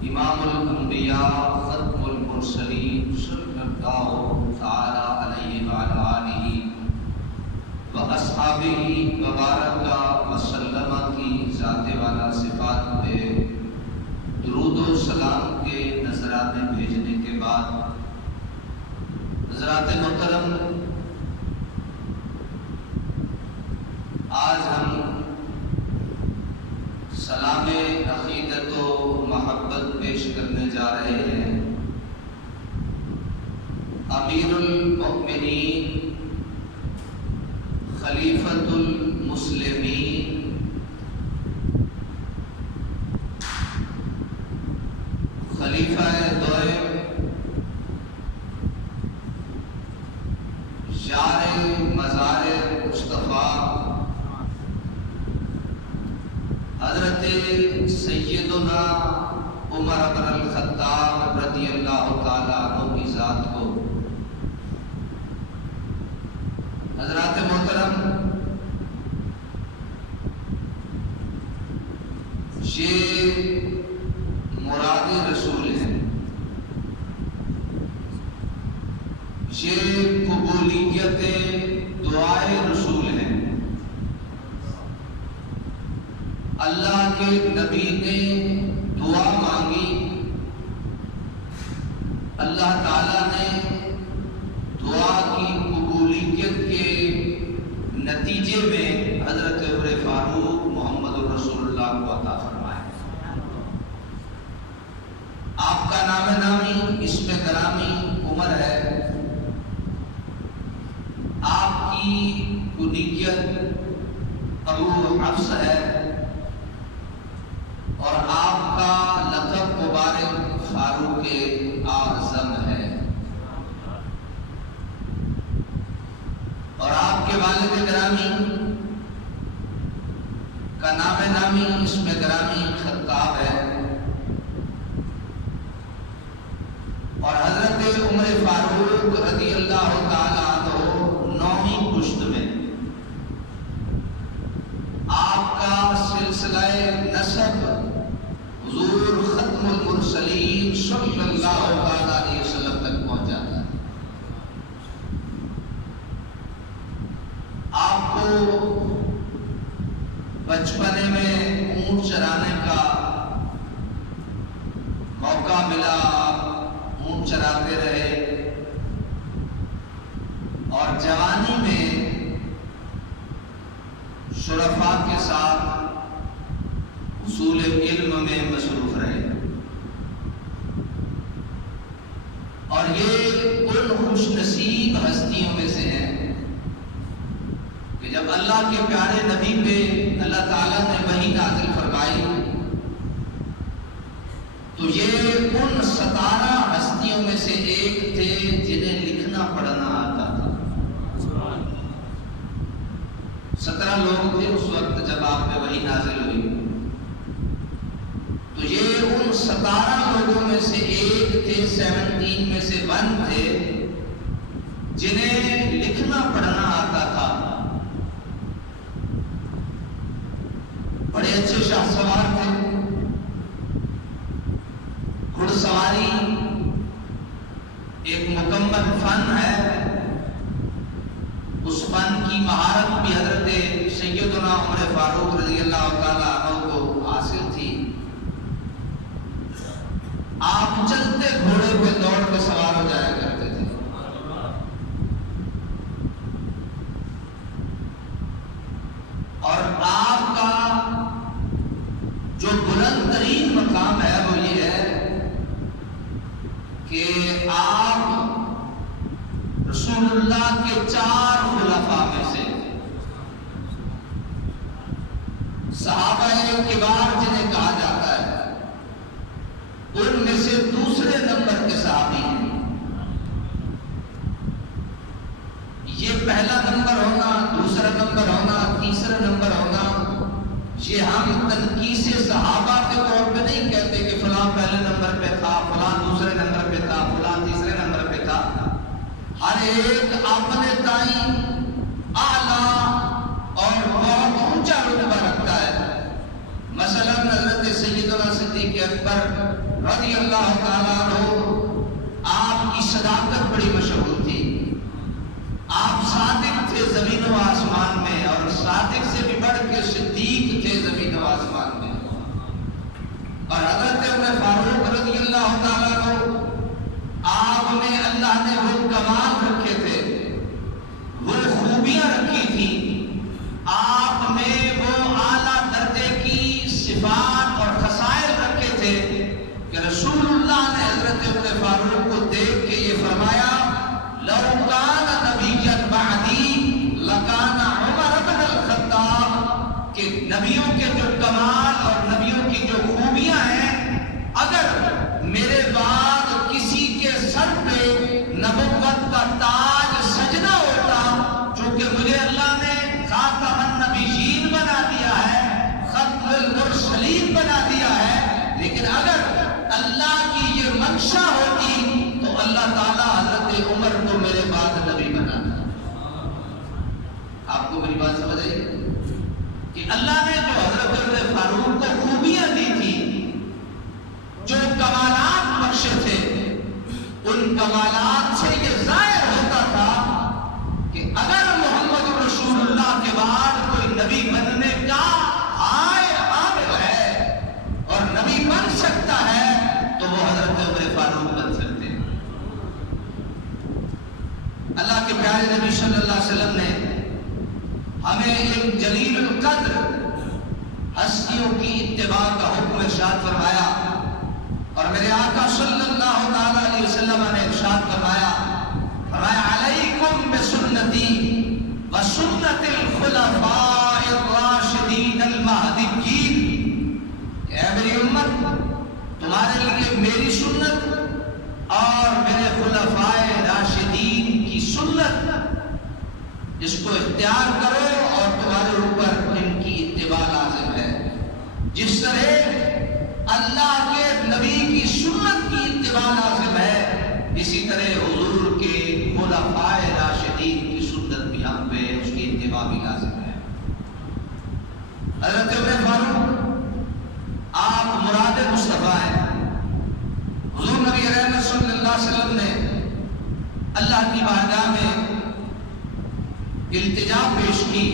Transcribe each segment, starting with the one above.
امام الانبیاء ختم المرسلین صلی اللہ تعالی علیہ وعلی آلہ و اصحابہ وبارک وسلم کی ذات والا صفات پہ درود و سلام کے نذرانے بھیجنے کے بعد حضرات محترم، آج ہم سلام عقیدت و محبت پیش کرنے جا رہے ہیں امیر المؤمنین خلیفۃ المسلمین خلیفہ دوئم یار مزار مصطفیٰ حضرت سیدنا عمر بن الخطاب رضی اللہ تعالیٰ عنہ کی ذات کو، حضرات محترم، یہ مراد رسول ہے، یہ قبولیت دعائے رسول ہے۔ اللہ کے نبی نے دعا مانگی، اللہ تعالیٰ نے دعا کی قبولیت کے نتیجے میں حضرت عمر فاروق محمد رسول اللہ کو عطا فرمایا۔ آپ کا نام نامی اسم گرامی عمر ہے، آپ کی کنیت ابو حفص ہے، اور آپ کا لقب مبارک فاروق اعظم ہے، اور آپ کے والد گرامی کا نام نامی اسم گرامی خطاب ہے، اور حضرت عمر فاروق رضی اللہ تعالیٰ عنہ 9ویں پشت میں آپ کا سلسلہ نسب حضور ختم المرسلین صلی اللہ علیہ وسلم تک پہنچ جاتا ہے۔ آپ کو بچپنے میں اونٹ چرانے کا موقع ملا، آپ اونٹ چراتے رہے، اور جوانی میں شرفاء کے ساتھ حصول علم میں مصروف رہے، اور یہ ان خوش نصیب ہستیوں میں سے ہیں کہ جب اللہ کے پیارے نبی پہ اللہ تعالیٰ نے وحی نازل فرمائی تو یہ ان 17 ہستیوں میں سے ایک تھے جنہیں لکھنا پڑھنا آتا تھا۔ 17 لوگ تھے اس وقت جب آپ پہ وحی نازل ہوئی، تو یہ ان 17 لوگوں میں سے ایک تھے، 17 میں سے 1 تھے جنہیں لکھنا پڑھنا آتا تھا۔ بڑے اچھے شاہ سوار تھے، گھڑ سواری ایک مکمل فن ہے، اس فن کی مہارت بھی حضرت سیدنا عمر فاروق رضی اللہ تعالیٰ عنہ کو حاصل تھی۔ آپ چلتے گھوڑے پہ دوڑ کے سوار ہو جایا کرتے تھے، اور آپ کا جو بلند ترین مقام ہے وہ یہ ہے کہ آپ رسول اللہ کے 4 خلفاء میں سے صحابہ کبار جنہیں کہا جاتا ہے، ان میں سے دوسرے نمبر کے صحابی ہیں۔ یہ پہلا نمبر ہونا، دوسرا نمبر ہونا، تیسرا نمبر ہونا، یہ ہم تنقیص صحابہ کے طور پہ نہیں کہتے کہ فلاں پہلے نمبر پہ تھا، فلاں دوسرے نمبر پہ تھا، فلاں تیسرے نمبر پہ تھا۔ ہر ایک اپنے تائیں اعلیٰ اور بہت اونچا رتبہ رکھتا ہے۔ مثلا حضرت سیدنا صدیق اکبر رضی اللہ تعالیٰ عنہ، آپ کی صداقت بڑی مشہور تھی. آپ صادق تھے زمین و آسمان میں، اور صادق سے بھی بڑھ کے صدیق تھے زمین و آسمان میں. اور حضرت عمر فاروق رضی اللہ تعالیٰ عنہ، آپ میں اللہ نے وہ کمال رکھے تھے، وہ خوبیاں رکھی تھی، آپ میں وہ اعلیٰ درجے کی صفات اور خصائل رکھے تھے کہ رسول اللہ نے حضرت عمر فاروق کو دیکھ کے یہ فرمایا، لو کان نبیا بعدی لکان عمر بن الخطاب، کہ نبیوں کے جو کمال اور نبیوں کی جو خوبیاں ہیں، اگر میرے بعد کسی کے سر پہ نبوت کا تاج سجنا ہوتا، چونکہ مجھے اللہ نے خاتم النبیین بنا دیا ہے، ختم المرسلین بنا دیا ہے، لیکن اگر اللہ کی یہ منشا ہوتی تو اللہ تعالیٰ حضرت عمر کو میرے بعد نبی بناتا. آپ کو میری بات سمجھ آئی کہ اللہ نے جو حضرت عمر فاروق کو خوبیاں دی تھی، جو کمالات بخشے تھے، ان کمالات سے یہ ظاہر ہوتا تھا کہ اگر محمد رسول اللہ کے بعد کوئی نبی بننے کا عامل ہے اور نبی بن سکتا ہے تو وہ حضرت عمر فاروق بن سکتے ہیں. اللہ کے پیارے نبی صلی اللہ علیہ وسلم نے ہمیں ایک جلیل القدر ہستیوں کی اتباع کا حکم ارشاد فرمایا، اور میرے آقا صلی اللہ تعالی علیہ وسلم نے ارشاد فرمایا علیکم بسنتی وسنت الخلفاء الراشدین المہدیین، اے میری امت، تمہارے لیے میری سنت اور میرے خلفاء راشدین کی سنت، اس کو اختیار کرو اور تمہارے اوپر ان کی اتباع لازم ہے. جس طرح اللہ کے نبی کی سنت کی اتباع لازم ہے، اسی طرح حضور کے خلفاء راشدین کی سنت بھی ہم پہ اس کی اتباع بھی لازم ہے. حضرت عمر فاروق آپ مراد مصطفیٰ ہیں. حضور نبی رحمت صلی اللہ علیہ وسلم نے اللہ کی بارگاہ میں التجا پیش کی،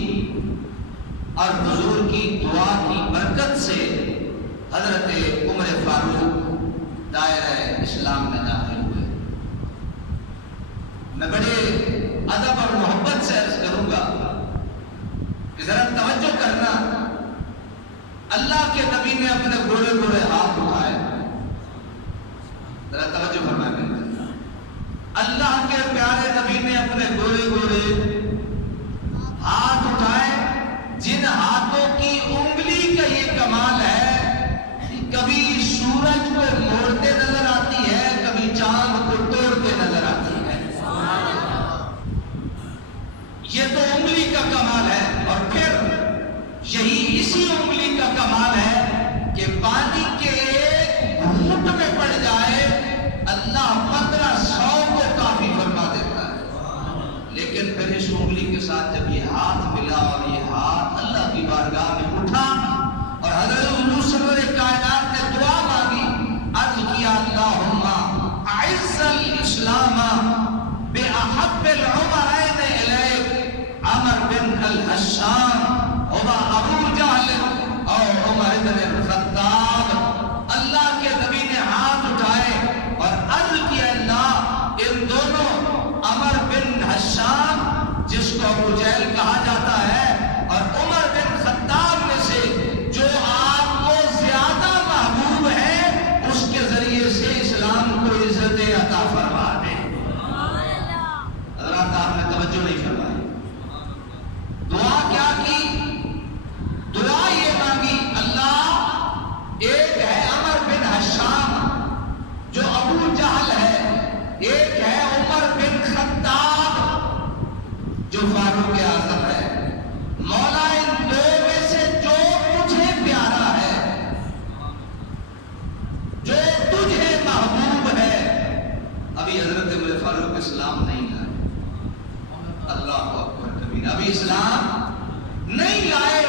اور حضور کی دعا کی برکت سے حضرت عمر فاروق دائرہ اسلام میں داخل ہوئے. میں بڑے ادب اور محبت سے عرض کروں گا کہ ذرا توجہ کرنا، اللہ کے نبی نے اپنے گوڑے گوڑے ہاتھ اٹھائے، ذرا توجہ فرمائیں. اللہ کے پیارے نبی نے اپنے گوڑے گوڑے ہاتھ اٹھائے، جن ہاتھوں کی انگلی کا یہ کمال ہے کہ کبھی سورج کو موڑتے نظر آتی ہے، کبھی چاند کو توڑتے نظر آتی ہے. یہ تو انگلی کا کمال ہے، اور پھر یہی اسی انگلی کا کمال ہے کہ پانی کے ایک گھونٹ میں پڑ جائے اللہ 1500 کو کافی فرما دیتا ہے. لیکن پھر اس انگلی کے ساتھ جب یہ ہاتھ ملا اور یہ ہاتھ اللہ کی بارگاہ میں اٹھا، اور حضرت حضور سرور کائنات نے دعا مانگی، عرض کیا اللہم اعز الاسلام باحب العمرین الیک، عمر بن الحشام وما ابو جہل اور عمر بن الخطاب. اللہ کے نبی نے ہاتھ اٹھائے اور عرض کیا اللہ ان دونوں عمر بن حشام جس کو ابو جہل کہا جاتا ہے اور عمر بن خطاب میں سے جو آپ کو زیادہ محبوب ہے، اس کے ذریعے سے اسلام کو عزت عطا فرما دے. حضرات آپ نے توجہ نہیں فرمائی. دعا کیا کی؟ دعا یہ مانگی اللہ ایک ہے عمر بن حشام جو ابو جہل ہے، ایک ہے عمر بن خطاب جو فاروق اعظم ہے. مولا ان دو میں سے جو تجھے پیارا ہے، جو تجھے محبوب ہے. ابھی حضرت عمر فاروق اسلام نہیں لائے، اللہ اکبر کبیر، ابھی اسلام نہیں لائے،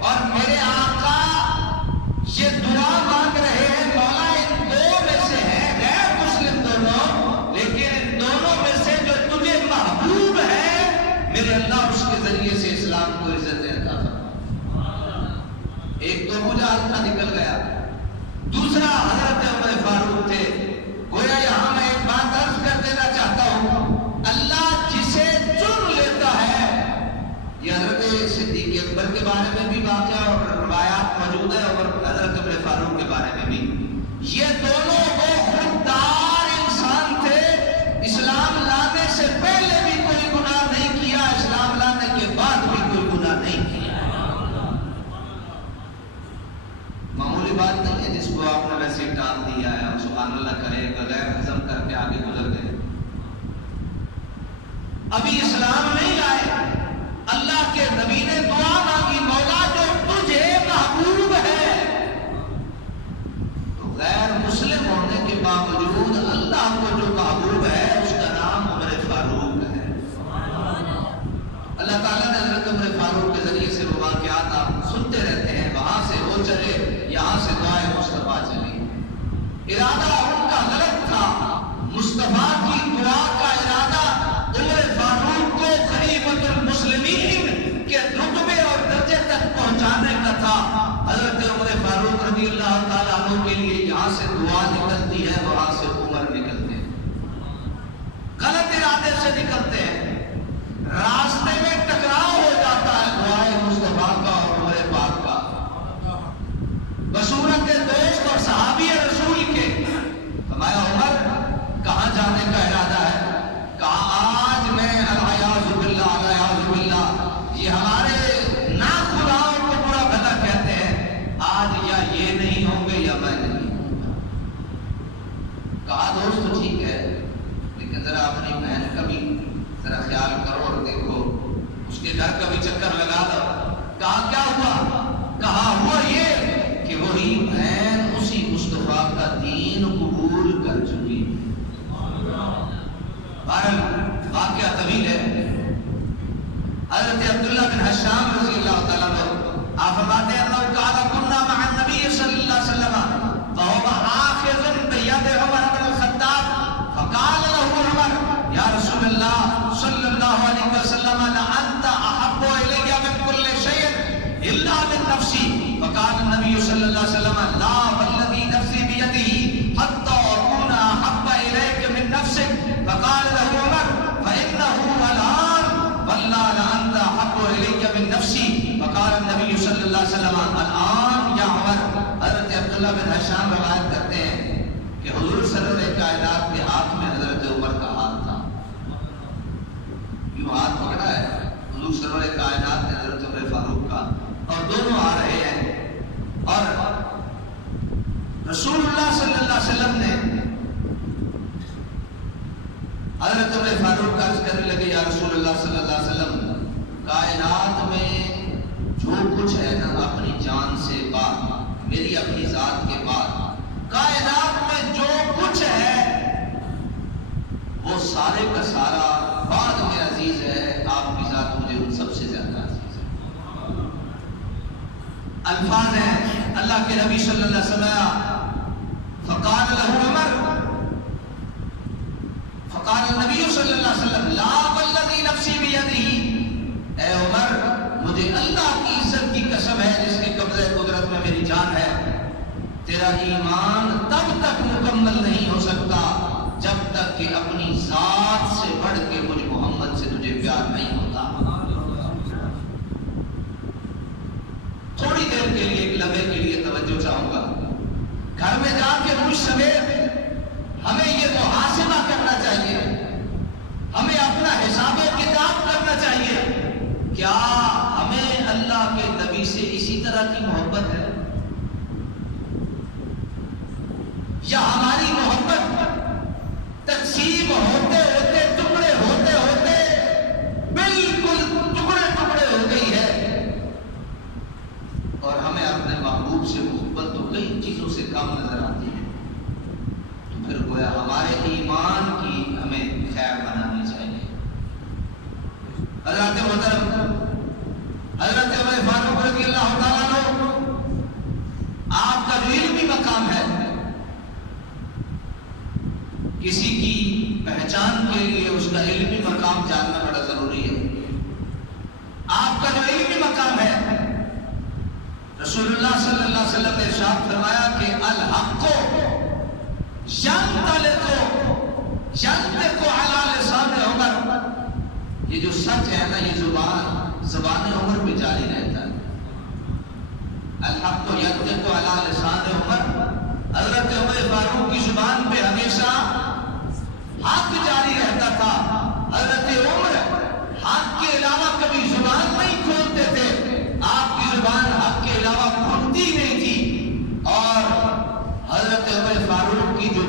اور میرے آقا یہ دعا مانگ رہے ہیں مولا ان دو سبحان اللہ کہے بغیر ہضم کر کے آگے گزر گئے. ابھی اسلام نہیں لائے, اللہ کے نبی نے دعا مانگی, مولا جو تجھے محبوب ہے, تو غیر مسلم ہونے کے باوجود اللہ کو جو محبوب ہے اس کا نام عمر فاروق ہے. اللہ تعالیٰ نے حضرت عمر فاروق کے ذریعے سے وہ واقعات آپ سنتے رہتے ہیں, وہاں سے وہ چلے, یہاں سے دعائے مصطفیٰ چلی. ارادہ ان کا غلط تھا, مصطفیٰ کی دعا کا ارادہ عمر فاروق کو خلیفۃ المسلمین کے رتبے اور درجے تک پہنچانے کا تھا. حضرت عمر فاروق رضی اللہ تعالیٰ عنہ کے لیے یہاں سے دعا نکلتی ہے, وہاں سے عمر نکلتے ہیں, غلط ارادے سے نکلتے ہیں, راستے میں ٹکراؤ ہو جاتا ہے دعائے مصطفیٰ کا اور عمر پاک کا. بصورت دوست اور صحابی رسول کے فرمایا عمر کہاں جانے کا ارادہ ہے؟ کہا آج میں العیاذ باللہ یہ ہمارے ناخداؤں کو برا بھلا کہتے ہیں, آج یا یہ نہیں ہوں گے یا میں نہیں ہوں گا. کہا دوست ٹھیک ہے, لیکن ذرا اپنی بہن کا بھی ذرا خیال کرو اور دیکھو, اس کے گھر کا بھی چکر لگا دو. کہا کیا ہوا؟ کہا ہوا یہ کہ وہی بہن اسی مصطفیٰ کا دین قبول کر چکی. واقعہ طویل ہے. حضرت عبداللہ بن حشام رضی اللہ تعالیٰ عنہ آپ فرماتے ہیں انہو قال كنا مع النبي صلی اللہ علیہ وسلم فهو آخذ بيد عمر بن الخطاب فقال له عمر یا رسول اللہ صلی اللہ علیہ وسلم لأنت احب الی من كل شيء الا من نفسی. فقال النبي صلی اللہ علیہ وسلم لا والذی نفسی بیدہ حتی اکون احب الیک من نفسک. فقال له عمر فإنه الآن والله لأنت أحب إلي من نفسي. فقال النبي صلی اللہ علیہ وسلم الآن یا عمر. حضرت عبداللہ بن حشام روایت کرتے ہیں کہ حضور سرور کائنات کے ہاتھ میں حضرت عمر کا ہاتھ تھا, یوں ہاتھ پکڑا ہے حضور سرور کائنات نے حضرت عمر فاروق کا, اور دونوں آ رہے ہیں, اور رسول اللہ صلی اللہ علیہ وسلم نے حضرت عمر فاروق کا عرض کرنے لگے یا رسول اللہ صلی اللہ علیہ وسلم, کائنات میں جو کچھ ہے نا اپنی جان سے بعد, میری اپنی ذات کے بعد کائنات میں جو کچھ ہے وہ سارے کا سارا بعد میں عزیز ہے, آپ کی ذات مجھے ان سب سے زیادہ عزیز ہے. الفاظ ہیں اللہ کے نبی صلی اللہ علیہ وسلم فقال له عمر, فقال النبی صلی اللہ علیہ وسلم لا والذی نفسی بیدہ, اے عمر مجھے اللہ کی عزت کی قسم ہے جس کے قبضہ قدرت میں میری جان ہے, تیرا ایمان تب تک مکمل نہیں ہو سکتا جب تک کہ اپنی ذات سے بڑھ کے مجھ محمد سے تجھے پیار نہیں ہوتا. تھوڑی دیر کے لیے, ایک لمحے کے لیے توجہ چاہوں گا. گھر میں جا کے مجھ سمیت ہمیں یہ محاسبہ کرنا چاہیے, ہمیں اپنا حساب و کتاب کرنا چاہیے, کیا ہمیں اللہ کے نبی سے اسی طرح کی محبت ہے, یا ہماری محبت تقسیم ہوتے ہوتے ٹکڑے ہوتے ہوتے بالکل ٹکڑے ٹکڑے ہو گئی ہے, اور ہمیں اپنے محبوب سے محبت تو کئی چیزوں سے کم نظر آتی ہے. پھر گویا ہمارے ایمان کی ہمیں خیر بنانی چاہیے. حضرت محترم حضرت عمر فاروق رضی اللہ تعالیٰ عنہ, آپ کا جو علمی مقام ہے, کسی کی پہچان کے لیے اس کا علمی مقام جاننا بڑا ضروری ہے. آپ کا جو علمی مقام ہے, رسول اللہ صلی اللہ علیہ وسلم نے ارشاد فرمایا کہ الحق کو علی لسان عمر, یہ جو سچ ہے نا یہ زبان عمر پہ جاری رہتا ہے. الحق کو علی لسان عمر, حضرت عمر فاروق کی زبان پہ ہمیشہ حق جاری رہتا تھا. حضرت عمر حق کے علاوہ کبھی زبان نہیں کھولتے تھے, آپ کی زبان حق کے علاوہ کھلتی نہیں تھی. اور حضرت عمر فاروق کی جو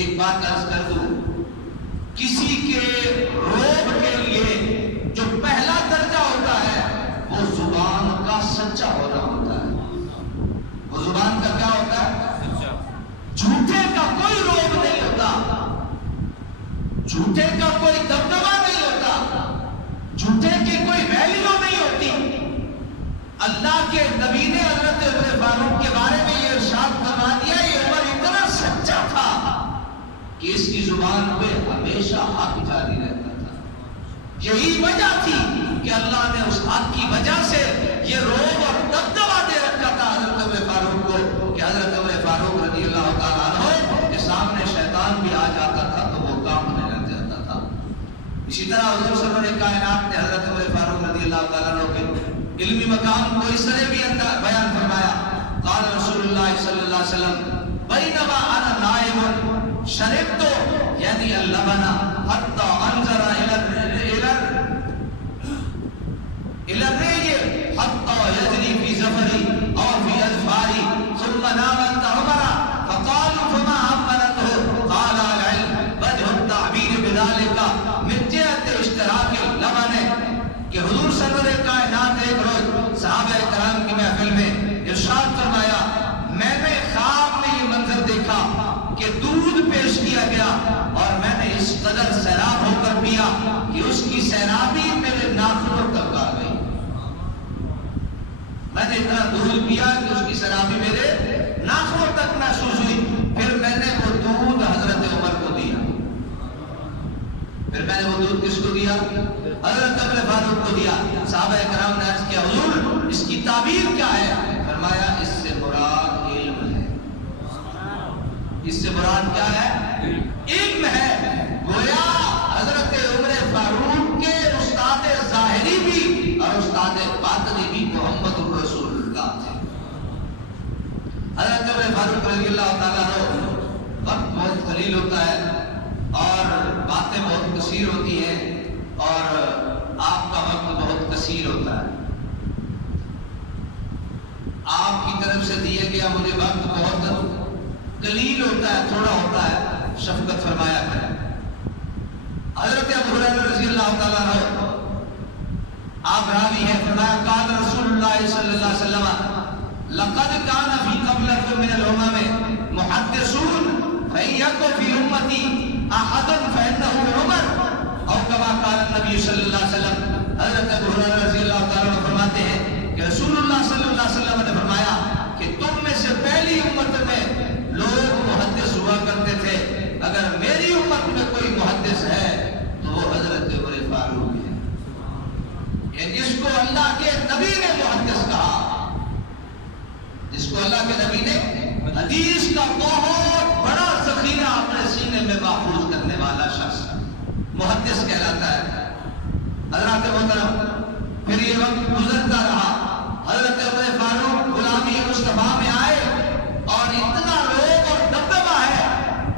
ایک بات عرض کر دوں، کسی کے روب کے لیے جو پہلا درجہ ہوتا ہے وہ زبان کا سچا ہونا ہوتا ہے۔ وہ زبان کا کیا ہوتا ہے؟ جھوٹے کا کوئی روب نہیں ہوتا، جھوٹے کا کوئی دبدبا نہیں ہوتا، جھوٹے کی کوئی ویلیو نہیں ہوتی۔ اللہ کے نبی نے حضرت عمر فاروق کے بارے میں یہ ارشاد فرما دیا، یہ عمر اتنا سچا تھا کہ اس کی زبان پہ ہمیشہ حق جاری رہتا تھا۔ یہی وجہ تھی کہ اللہ نے اس حق کی وجہ سے یہ روب اور دبدبا دے رکھا تھا حضرت عمر فاروق کو، کہ حضرت عمر فاروق رضی اللہ تعالیٰ عنہ کے سامنے شیطان بھی آ جاتا تھا تو وہ کام میں رہ جاتا تھا۔ اسی طرح حضور سرور کائنات نے حضرت عمر فاروق رضی اللہ تعالیٰ عنہ کے علمی مقام کو اس طرح بھی بیان فرمایا، قال رسول اللہ صلی اللہ علیہ وسلم بینما انا نائم شربت یعنی اللبن حتی انظر الى الري حتی یجری فی ظفری اور فی اظفاری ثم نامت عمر فقالوا فما حملته قال العلم وجه التعبیر بذلك من جهت اشتراک اللبن، کہ حضور سرور کائنات ایک روز صحابہ کرام کی محفل میں ارشاد فرمایا، میں نے خواب میں یہ منظر دیکھا کہ دودھ پیش کیا گیا اور میں نے اس قدر سیراب ہو کر پیا کہ اس کی سیرابی میرے ناخنوں تک آ گئی۔ میں نے اتنا دودھ پیا کہ اس کی سیرابی میرے ناخنوں تک محسوس ہوئی۔ پھر میں نے وہ دودھ حضرت عمر کو دیا، پھر میں نے وہ دودھ کس کو دیا؟ حضرت عمر فاروق کو دیا۔ صحابہ کرام نے عرض کیا، حضور اس کی تعبیر کیا ہے؟ فرمایا اس سے مراد علم ہے۔ اس سے مراد کیا ہے؟ علم ہے۔ گویا حضرت عمر فاروق کے استاد ظاہری بھی اور استاد باطنی بھی محمد الرسول اللہ تھے۔ حضرت عمر فاروق رضی اللہ تعالیٰ عنہ وقت بہت قلیل ہوتا ہے اور باتیں بہت کثیر ہوتی ہیں اور آپ کا وقت بہت کثیر ہوتا ہے۔ آپ کی طرف سے دیا گیا مجھے وقت بہت قلیل ہوتا ہے، تھوڑا ہوتا ہے، شفقت فرمایا کریں۔ حضرت ابو ہریرہ رضی اللہ تعالیٰ عنہ آپ راوی ہیں، فرمایا قال رسول اللہ صلی اللہ علیہ وسلم لقد كان في قبلكم من الامم محدثون فإن يكن في امتي احد فإنه عمر او كما قال النبی صلی اللہ علیہ وسلم۔ حضرت ابو ہریرہ رضی اللہ تعالیٰ عنہ فرماتے ہیں کہ رسول اللہ صلی اللہ علیہ وسلم نے فرمایا کہ تم میں سے پہلی امت میں لوگ محدث ہوا کرتے تھے، اگر میری امت میں کوئی محدث ہے تو وہ حضرت عمر فاروق ہے، یعنی جس کو اللہ کے نبی نے محدث کہا، جس کو اللہ کے نبی نے حدیث کا بہت بڑا ذخیرہ اپنے سینے میں محفوظ کرنے والا شخص محدث کہلاتا ہے۔ حضرات محترم، پھر یہ وقت گزرتا رہا، حضرت عمر فاروق غلامی مصطفیٰ میں آئے اور اتنا روب اور دبدبا ہے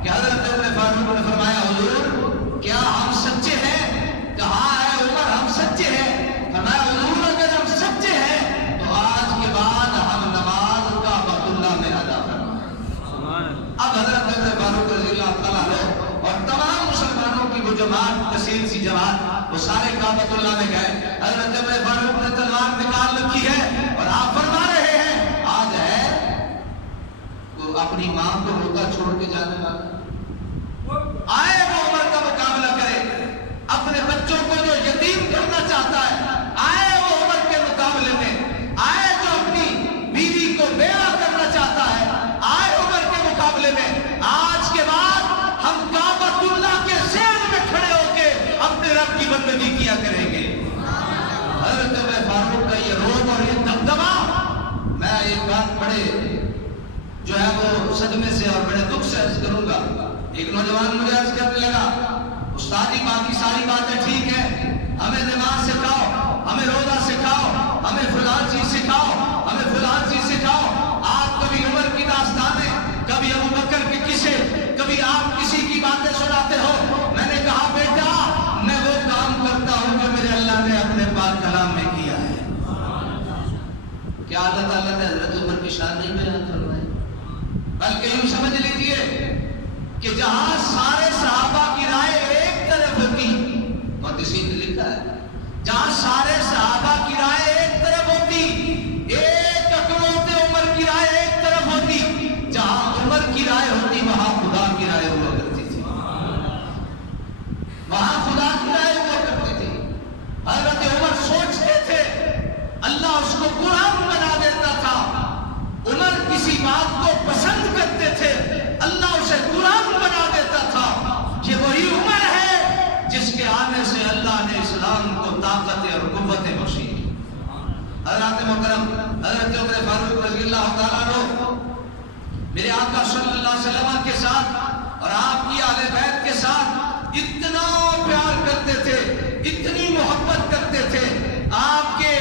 کہ حضرت عمر فاروق نے فرمایا، حضور کیا ہم سچے ہیں؟ کہا ہے عمر ہم سچے ہیں۔ فرمایا حضور اگر ہم سچے ہیں تو آج کے بعد ہم نماز کا بیت اللہ میں ادا فرمائیں۔ اب حضرت عمر فاروق رضی اللہ تعالیٰ عنہ اور تمام مسلمانوں کی وہ جماعت، کثیر سی جماعت، وہ سارے کعبۃ اللہ میں گئے۔ حضرت عمر فاروق نے تلوار نکال رکھی ہے اور آپ فرما رہے ہیں، آج ہے وہ اپنی ماں کو روتا چھوڑ کے جانے والا، آئے وہ عمر کا مقابلہ کرے، اپنے بچوں کو جو یتیم کرنا چاہتا ہے آئے وہ عمر کے مقابلے میں، آئے جو اپنی بیوی کو بیوہ کرنا چاہتا ہے آئے عمر کے مقابلے میں۔ آج کے بعد ہم کعبۃ اللہ کے سین میں کھڑے ہو کے اپنے رب کی بندگی کیا کریں گے۔ حضرت عمر فاروق کا یہ روب اور یہ دبدبا، میں ایک بات بڑے جو ہے وہ صدمے سے اور بڑے دکھ سے عرض کروں گا۔ ایک نوجوان مجھے عرض کرنے لگا، استاد جی باقی ساری باتیں ٹھیک ہیں، ہمیں نماز سکھاؤ، ہمیں روزہ سکھاؤ، ہمیں فلاں چیز سکھاؤ، ہمیں فلاں چیز سکھاؤ۔ آپ کبھی عمر کی داستانیں، کبھی ابو بکر کے قصے، کبھی آپ کسی کی باتیں سناتے ہو۔ میں نے کہا بیٹا میں وہ کام کرتا ہوں جو میرے اللہ نے اپنے پاک کلام میں کیا ہے۔ کیا اللہ تعالیٰ نے حضرت عمر کی شان نہیں بیان فرمائی؟ بلکہ یوں سمجھ لیجیے کہ جہاں سارے صحابہ کی رائے ایک طرف ہوتی، محدثین نے لکھا ہے جہاں سارے صحابہ کی رائے ایک طرف ہوتی، ایک اکلوتے عمر کی رائے ایک طرف ہوتی، جہاں عمر کی رائے ہوتی وہاں خدا کی رائے ہوا کرتی تھی، وہاں خدا کی رائے ہوا کرتی تھی۔ حضرت عمر سوچتے تھے اللہ اس کو قرآن بنا دیتا تھا، عمر کسی بات کو پسند کرتے تھے اللہ اسے قرآن بنا دیتا تھا۔ یہ وہی عمر ہے جس کے آنے سے اللہ نے اسلام کو طاقتیں اور قوتیں بخشی۔ حضرت محترم حضرت عمر فاروق رضی اللہ تعالیٰ عنہ میرے آقا صلی اللہ علیہ وسلم کے ساتھ اور آپ کی اہل بیت کے ساتھ اتنا پیار کرتے تھے، اتنی محبت کرتے تھے، آپ کے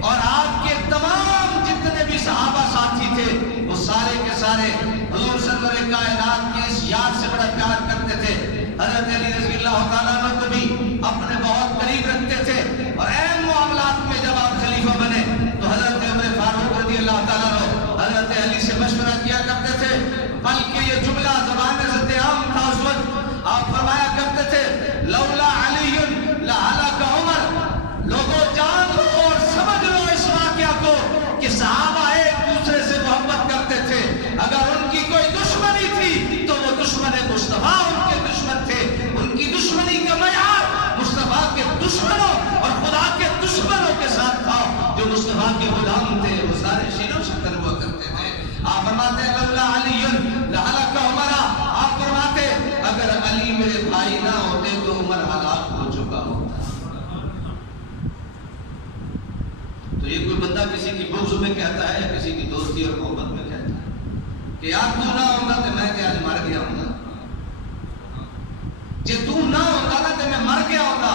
اور آپ کے تمام جتنے بھی صحابہ ساتھی تھے وہ سارے کے سارے حضور سرور کائنات کی اس یاد سے بڑا پیار کرتے تھے۔ حضرت علی رضی اللہ تعالیٰ عنہ کو بھی اپنے بہت قریب رکھتے تھے، اور اہم معاملات میں جب آپ خلیفہ بنے تو حضرت عمر فاروق رضی اللہ تعالیٰ عنہ حضرت علی سے مشورہ کیا کرتے تھے، بلکہ یہ جملہ زبان ضد عام تھا اس وقت، آپ فرمایا کرتے تھے لولا علی لہلک عمر، لوگوں جان لو اور سمجھ لو اس واقعہ کو کہ صحابہ ایک دوسرے سے محبت کرتے تھے، اگر ان کی کوئی دشمنی تھی تو وہ دشمن مصطفیٰ ان کے دشمن تھے، ان کی دشمنی کا معیار مصطفیٰ کے دشمنوں اور خدا کے دشمنوں کے ساتھ تھا، جو مصطفیٰ کے غلام تھے وہ سارے شیروں سے کر ہوا کرتے تھے۔ آپ فرماتے ہیں لولا علی لہلک عمر، آپ فرماتے اگر علی میرے بھائی نہ ہوتے تو عمر ہلاک ہو چکا ہوتا۔ تو یہ کوئی بندہ کسی کی بغض میں کہتا ہے یا کسی کی دوستی اور محبت میں کہتا ہے کہ یار تو نہ ہوگا تو میں آج مر گیا ہوں گا، جے تو نہ ہوگا نا تو میں مر گیا ہوں گا۔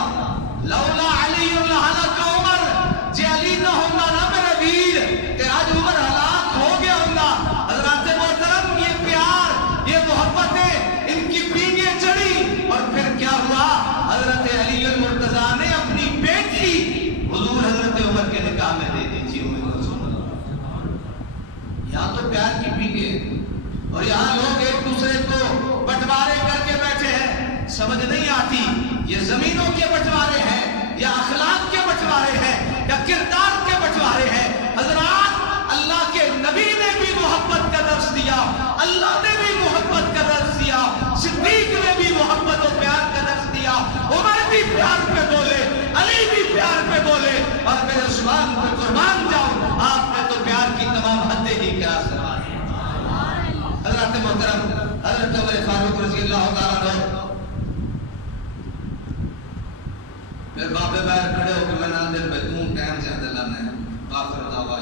لولا علی لہلک عمر، جے علی نہ ہوگا نا میرے ویر تے آج عمر ہلاک ہو گیا ہوں گا۔ حضرات محترم یہ پیار یہ محبتیں ان کی پینگیں چڑھی، اور پھر کیا ہوا؟ حضرت علی المرتضیٰ نے اپنی بیٹی حضور حضرت عمر کے نکاح میں دے دی تھی۔ یہاں تو پیار کی پینگیں، اور یہاں لوگ ایک دوسرے کو بٹوارے کر کے بیٹھے ہیں، سمجھ نہیں آتی یہ زمینوں کے بٹوارے ہیں یا اخلاق کے بٹوارے ہیں یا کردار کے بٹوارے ہیں۔ حضرات اللہ کے نبی نے بھی محبت کا درس دیا، اللہ نے بھی محبت کا درس دیا، صدیق نے بھی محبت و پیار کا درس دیا، عمر بھی پیار پہ بولے، علی بھی پیار پہ بولے، اور میرے عثمان پہ قربان جاؤ آپ نے تو پیار کی تمام حدیں ہی کیا سوال ہے۔ حضرت محترم حضرت عمر فاروق رضی اللہ تعالیٰ عنہ پھر بابے باہر کھڑے ہو کے میں نام دے بھائی تم ٹائم زیادہ لانا ہے، آخر دعویٰ